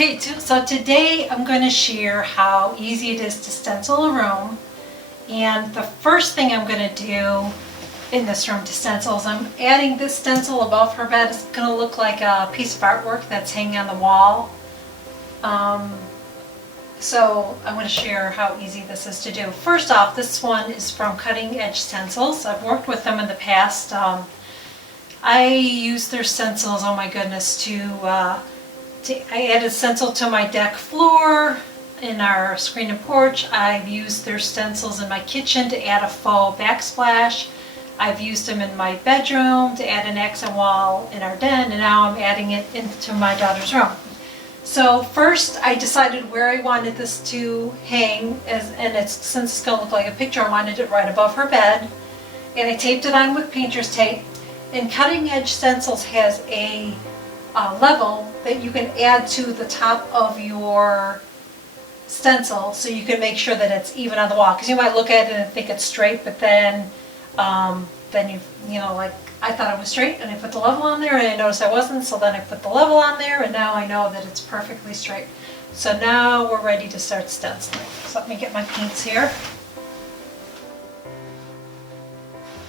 Okay, so today I'm going to share how easy it is to stencil a room. And the first thing I'm going to do in this room to stencil is I'm adding this stencil above her bed. It's going to look like a piece of artwork that's hanging on the wall. So I'm going to share how easy this is to do. First off, this one is from Cutting Edge Stencils. I've worked with them in the past. I use their stencils, oh my goodness, I added stencil to my deck floor in our screen and porch. I've used their stencils in my kitchen to add a faux backsplash. I've used them in my bedroom to add an accent wall in our den, and now I'm adding it into my daughter's room. So first I decided where I wanted this to hang, since it's going to look like a picture, I wanted it right above her bed. And I taped it on with painter's tape. And Cutting Edge Stencils has a level that you can add to the top of your stencil, so you can make sure that it's even on the wall. Because you might look at it and think it's straight, but then like I thought it was straight, and I put the level on there, and I noticed I wasn't. So then I put the level on there, and now I know that it's perfectly straight. So now we're ready to start stenciling. So let me get my paints here.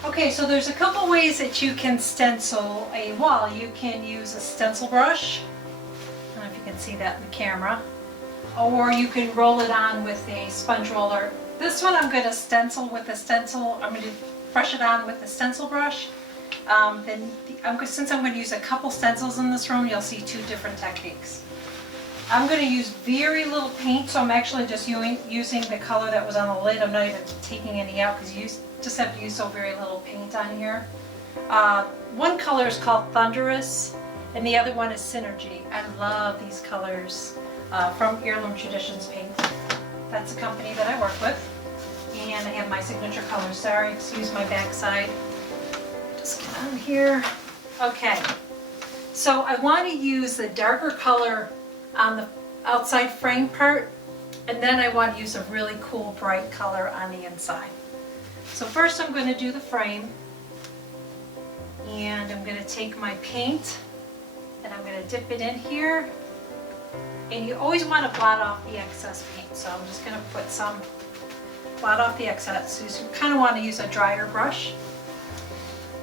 Okay, so there's a couple ways that you can stencil a wall. You can use a stencil brush. I don't know if you can see that in the camera. Or you can roll it on with a sponge roller. This one I'm going to stencil with a stencil. I'm going to brush it on with a stencil brush. Since I'm going to use a couple stencils in this room, you'll see two different techniques. I'm going to use very little paint, so I'm actually just using the color that was on the lid. I'm not even taking any out because you just have to use so very little paint on here. One color is called Thunderous, and the other one is Synergy. I love these colors from Heirloom Traditions Paint. That's a company that I work with, and I have my signature colors. Sorry, excuse my backside. Just get on here. Okay, so I want to use the darker color on the outside frame part, and then I want to use a really cool bright color on the inside. So first I'm going to do the frame, and I'm going to take my paint and I'm going to dip it in here, and you always want to blot off the excess paint. So I'm just going to blot off the excess. So you kind of want to use a drier brush,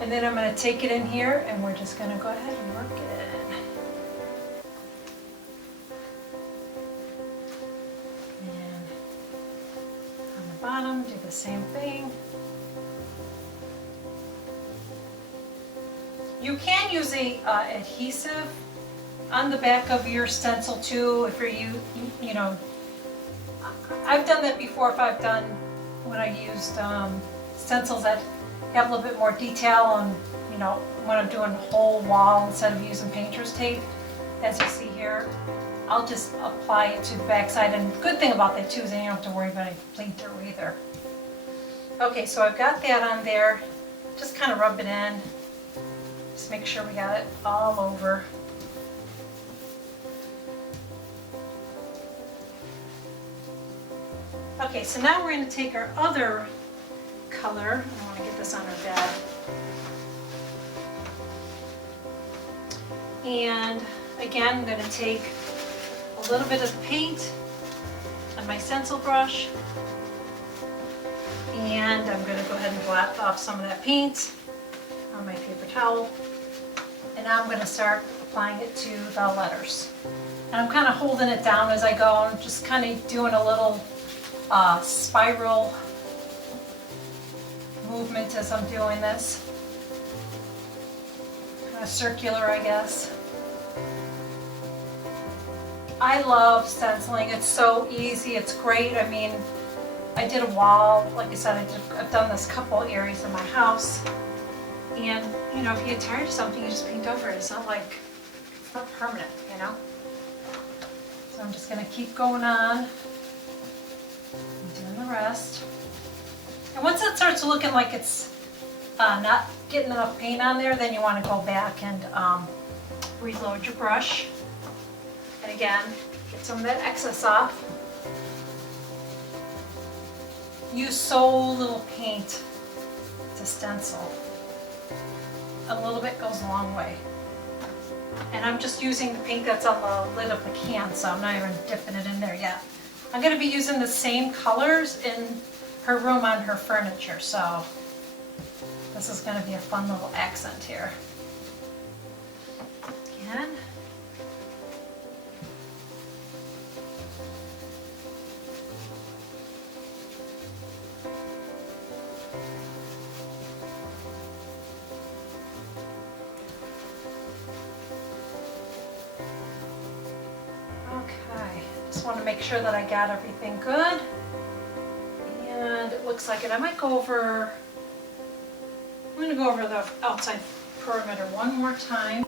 and then I'm going to take it in here, and we're just going to go ahead and work it in. Bottom, do the same thing. You can use a adhesive on the back of your stencil too, if you know. I've done that before. When I used stencils that have a little bit more detail, and when I'm doing a whole wall instead of using painter's tape, as you see here. I'll just apply it to the backside, and the good thing about that too is then you don't have to worry about it bleed through either. Okay, so I've got that on there. Just kind of rub it in. Just make sure we got it all over. Okay, so now we're going to take our other color. I want to get this on our bed. And again, I'm going to take a little bit of the paint on my stencil brush, and I'm going to go ahead and blot off some of that paint on my paper towel, and now I'm going to start applying it to the letters. And I'm kind of holding it down as I go, and just kind of doing a little spiral movement as I'm doing this. Kind of circular, I guess. I love stenciling. It's so easy. It's great. I mean, I did a wall. Like I said, I've done this couple areas in my house. And, if you get tired of something, you just paint over it. It's not permanent, So I'm just going to keep going on and doing the rest. And once it starts looking like it's not getting enough paint on there, then you want to go back and reload your brush. And again, get some of that excess off. Use so little paint to stencil. A little bit goes a long way. And I'm just using the paint that's on the lid of the can, so I'm not even dipping it in there yet. I'm going to be using the same colors in her room on her furniture, so this is going to be a fun little accent here. Again. Okay, just want to make sure that I got everything good. And it looks like it. I might go over, I'm going to go over the outside perimeter one more time.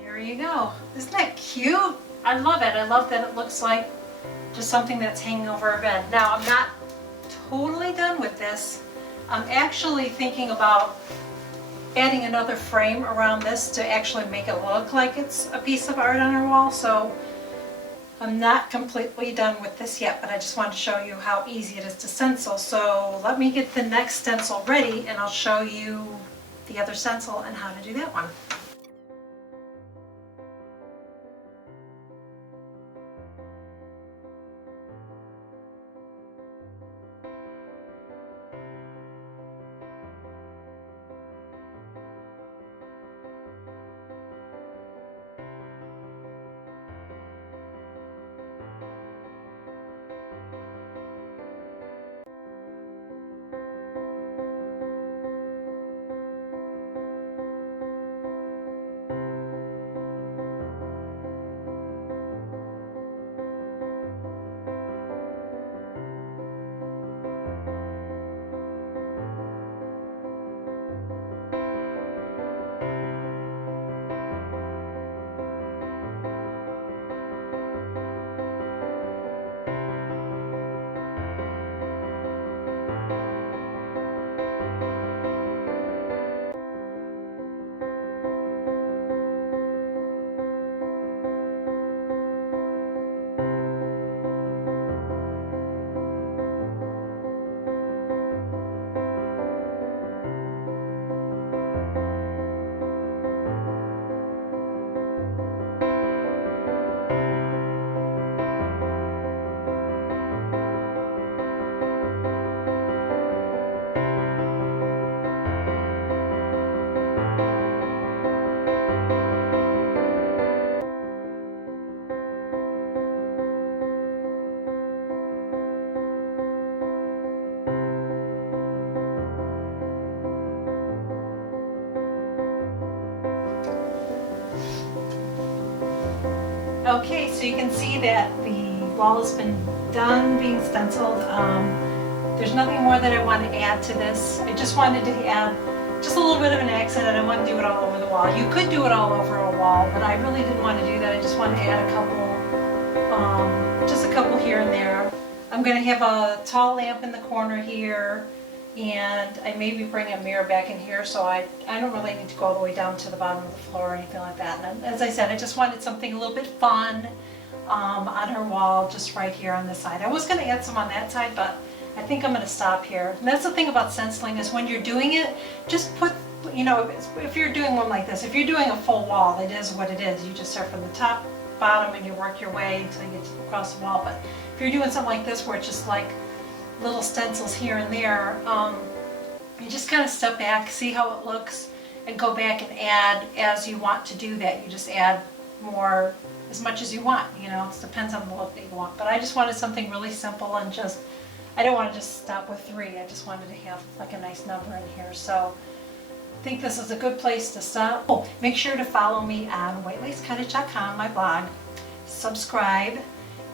There you go. Isn't that cute? I love it. I love that it looks like just something that's hanging over a bed. Now, I'm not totally done with this. I'm actually thinking about adding another frame around this to actually make it look like it's a piece of art on our wall. So I'm not completely done with this yet, but I just wanted to show you how easy it is to stencil. So let me get the next stencil ready and I'll show you the other stencil and how to do that one. Okay, so you can see that the wall has been done being stenciled. There's nothing more that I want to add to this. I just wanted to add just a little bit of an accent. I didn't want to do it all over the wall. You could do it all over a wall, but I really didn't want to do that. I just wanted to add a couple, just a couple here and there. I'm going to have a tall lamp in the corner here, and I maybe bring a mirror back in here, so I don't really need to go all the way down to the bottom of the floor or anything like that. And as I said, I just wanted something a little bit fun on her wall, just right here on this side. I was going to add some on that side, but I think I'm going to stop here. And that's the thing about stenciling, is when you're doing it, just put, you know, if you're doing one like this, if you're doing a full wall, it is what it is. You just start from the top, bottom, and you work your way until you get across the wall. But if you're doing something like this, where it's just like little stencils here and there, you just kind of step back, see how it looks, and go back and add as you want to do that. You just add more, as much as you want, you know, it depends on the look that you want. But I just wanted something really simple, and just, I don't want to just stop with 3. I just wanted to have like a nice number in here. So I think this is a good place to stop. Oh, make sure to follow me on whitelacecottage.com, my blog. Subscribe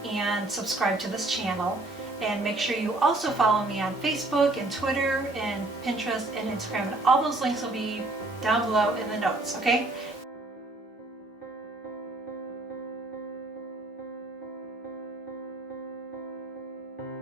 to this channel. And make sure you also follow me on Facebook and Twitter and Pinterest and Instagram. And all those links will be down below in the notes, okay?